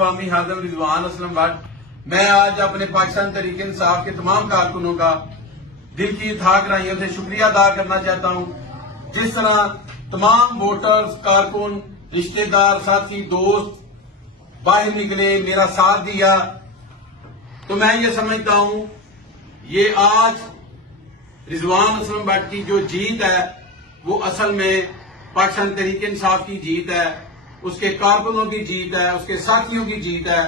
عوامی خادم رضوان اسلم بٹ، میں آج اپنے پاکستان تحریک انصاف کے تمام کارکنوں کا دل کی تھا گہرائیوں سے شکریہ ادا کرنا چاہتا ہوں۔ جس طرح تمام ووٹرز، کارکن، رشتہ دار، ساتھی، دوست باہر نکلے، میرا ساتھ دیا، تو میں یہ سمجھتا ہوں یہ آج رضوان اسلم بٹ کی جو جیت ہے وہ اصل میں پاکستان تحریک انصاف کی جیت ہے، اس کے کارکنوں کی جیت ہے، اس کے ساتھیوں کی جیت ہے۔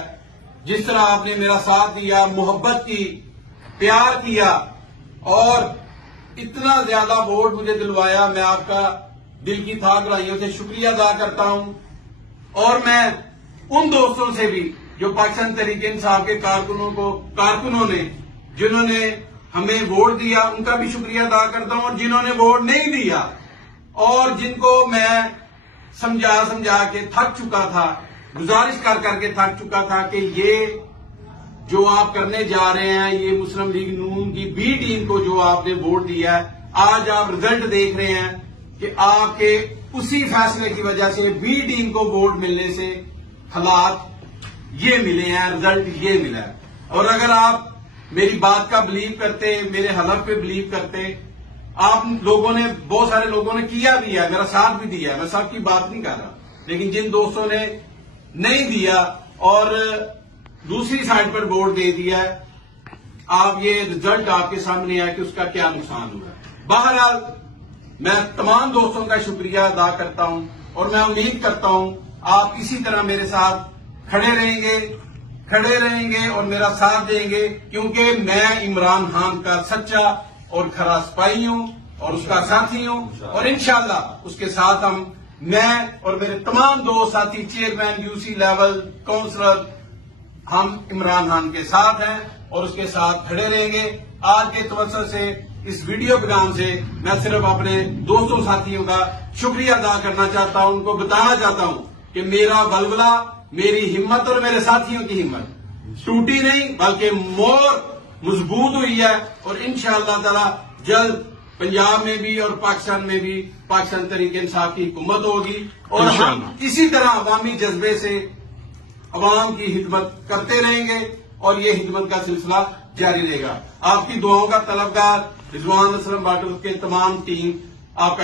جس طرح آپ نے میرا ساتھ دیا، محبت کی، پیار کیا اور اتنا زیادہ ووٹ مجھے دلوایا، میں آپ کا دل کی تھا گہرائیوں سے شکریہ ادا کرتا ہوں۔ اور میں ان دوستوں سے بھی جو پاکستان تحریک انصاف کے کارکنوں نے جنہوں نے ہمیں ووٹ دیا، ان کا بھی شکریہ ادا کرتا ہوں، اور جنہوں نے ووٹ نہیں دیا اور جن کو میں سمجھا کے تھک چکا تھا، گزارش کر کے تھک چکا تھا کہ یہ جو آپ کرنے جا رہے ہیں، یہ مسلم لیگ نون کی بی ٹیم کو جو آپ نے ووٹ دیا ہے، آج آپ رزلٹ دیکھ رہے ہیں کہ آپ کے اسی فیصلے کی وجہ سے بی ٹیم کو ووٹ ملنے سے حالات یہ ملے ہیں، رزلٹ یہ ملا ہے۔ اور اگر آپ میری بات کا بلیو کرتے، میرے حلف پہ بلیو کرتے، آپ لوگوں نے، بہت سارے لوگوں نے کیا بھی ہے، میرا ساتھ بھی دیا ہے، میں سب کی بات نہیں کر رہا، لیکن جن دوستوں نے نہیں دیا اور دوسری سائڈ پر ووٹ دے دیا ہے، آپ یہ رزلٹ آپ کے سامنے ہے کہ اس کا کیا نقصان ہوا ہے۔ بہرحال میں تمام دوستوں کا شکریہ ادا کرتا ہوں اور میں امید کرتا ہوں آپ اسی طرح میرے ساتھ کھڑے رہیں گے اور میرا ساتھ دیں گے، کیونکہ میں عمران خان کا سچا اور کھرا سپاہی ہوں اور اس کا ساتھی ہوں، اور انشاءاللہ اس کے ساتھ میں اور میرے تمام دوست ساتھی، چیئرمین، یو سی لیول، کونسلر، ہم عمران خان کے ساتھ ہیں اور اس کے ساتھ کھڑے رہیں گے۔ آج کے توسط سے، اس ویڈیو پیغام سے میں صرف اپنے دوستوں ساتھیوں کا شکریہ ادا کرنا چاہتا ہوں، ان کو بتانا چاہتا ہوں کہ میرا ولولہ، میری ہمت اور میرے ساتھیوں کی ہمت ٹوٹی نہیں بلکہ مور مضبوط ہوئی ہے، اور انشاءاللہ تعالی جلد پنجاب میں بھی اور پاکستان میں بھی پاکستان تحریک انصاف کی حکومت ہوگی، اور ہم اسی طرح عوامی جذبے سے عوام کی خدمت کرتے رہیں گے اور یہ خدمت کا سلسلہ جاری رہے گا۔ آپ کی دعاؤں کا طلبگار رضوان اسلم بٹ کے تمام ٹیم آپ کا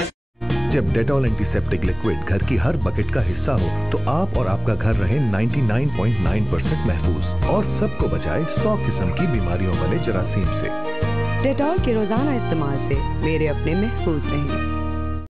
جب ڈیٹول اینٹی سیپٹک لیکوڈ گھر کی ہر بکٹ کا حصہ ہو تو آپ اور آپ کا گھر رہے 99.9% محفوظ اور سب کو بچائے 100 قسم کی بیماریوں والے جراثیم سے۔ ڈیٹول کے روزانہ استعمال سے میرے اپنے محفوظ رہیں۔